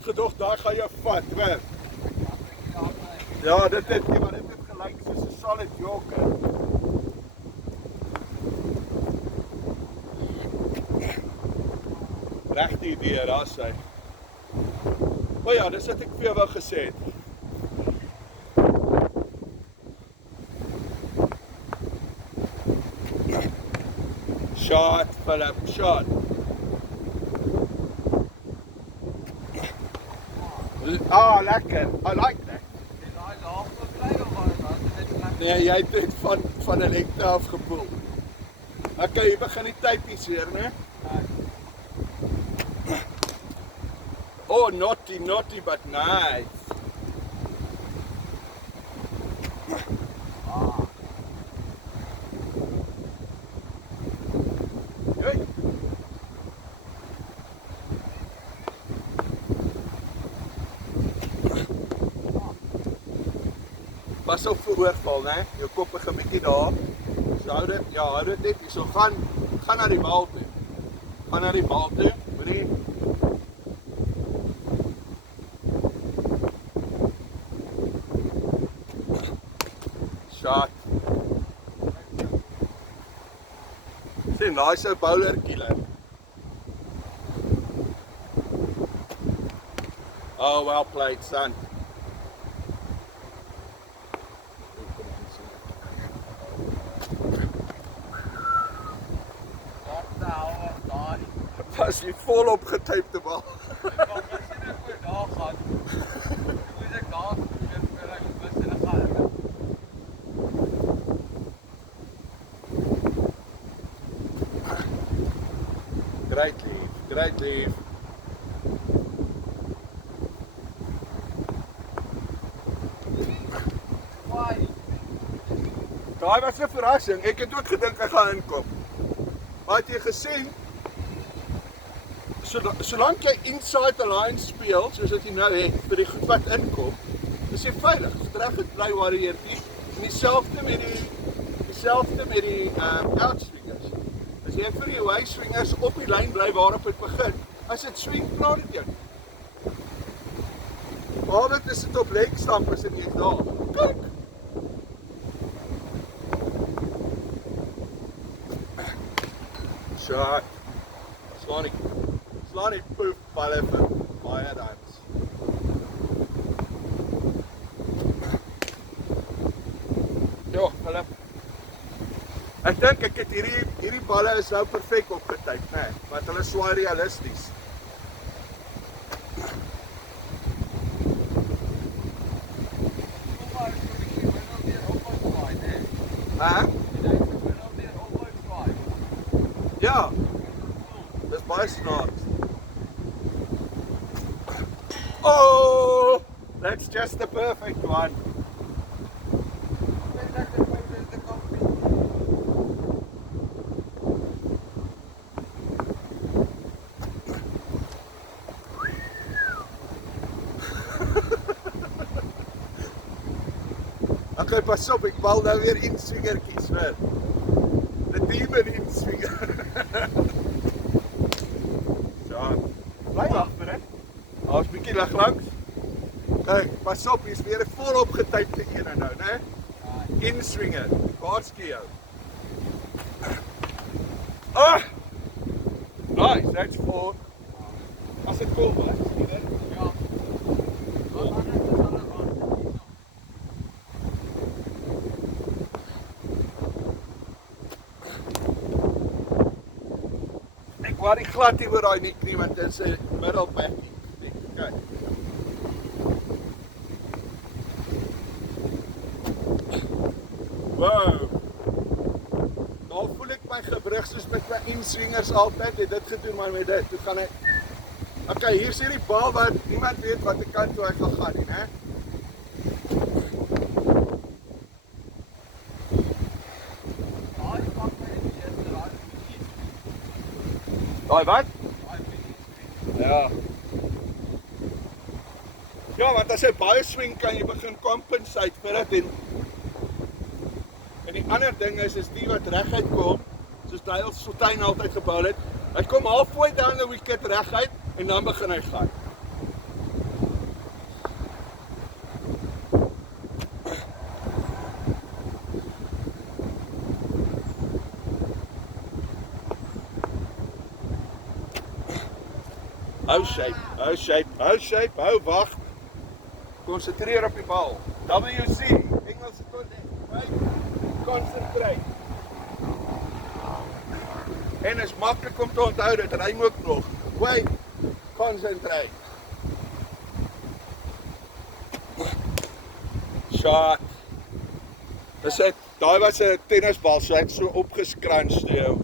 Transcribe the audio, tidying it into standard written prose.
het gedog, daar gaan jy vat, hoor. Ja, dit het gelyk soos 'n solid Yorker. Regte idee, daar is hy. O ja, dis wat ek vir jou wou gesê het. Shot, Philip, shot. Ah, lekker. I like that. Nee, jy het dit van 'n lengte af gepoel. Okay, jy begin die tyd nie seer, né? Oh, naughty, but nice. Hey. Pas op vir oorval, né? Jou koppige bietjie daar. So hou dit, ja, hou dit net. So gaan na die bal toe. Gaan na die bal toe, hoorie. Shot. Sien, daai is 'n bowler killer. Oh, well played, son. Was die volop getypte bal. Great leave. Daai was 'n verrassing. Ek het ook gedink hy gaan inkom. Maar het jy gesien? Solank jy inside the line speel, soos wat jy nou het, vir die goed wat inkom, is jy veilig. Reg het bly warriertjie. En dieselfde met die outswingers. As jy vir die away swingers op die lyn bly waarop dit begin, as dit swing, pla dit jou nie. Behalwe as dit op leg stamp is en jy's daar. Kyk! Shot. Slaan die poef balle vir baie runs. Jo, Philip. Ek dink ek het hierdie balle is nou perfek opgetyp, né? Want hulle is swaar realisties. Hæ? Ja. Dis baie snaaks. Oh, that's just the perfect one. Okay, pas op, ek bal nou weer inswingertjies, hoor. The demon inswinger. So, bly agter, hè. Daar's 'n bietjie lig langs. Kyk, pas op, hier's weer 'n volop getypte een nou, né? Inswinger. Waarsku jou. Ah! Nice, that's 4. As dit kom, hè, Steven. Ja. Ek worry glad nie oor daai nek nie, want dit is 'n middelbackie. Kyk. Wow. Nou voel ek my gebrig soos met my inswingers altyd. Het dit gedoen, maar met dit, toe gaan ek. Okay, hier is hierdie bal wat niemand weet wat ek kan toe hy gaan nie, né? Daai wat? Ja. Ja, want as jy baie swing kan jy begin compensate vir dit en die ander ding is die wat reguit kom, soos Dale Sotuin altyd gebou het. Hy kom halfway down the wicket reguit en dan begin hy gaan. Hou shape, hou, wag. Konsentreer op die bal. WC, Engelse toilet, concentrate. En is maklik om te onthou, dit rym ook nog. Wait, concentrate. Shot. Dis dit, daai was 'n tennisbal, so ek so opgeskrunch toe jou.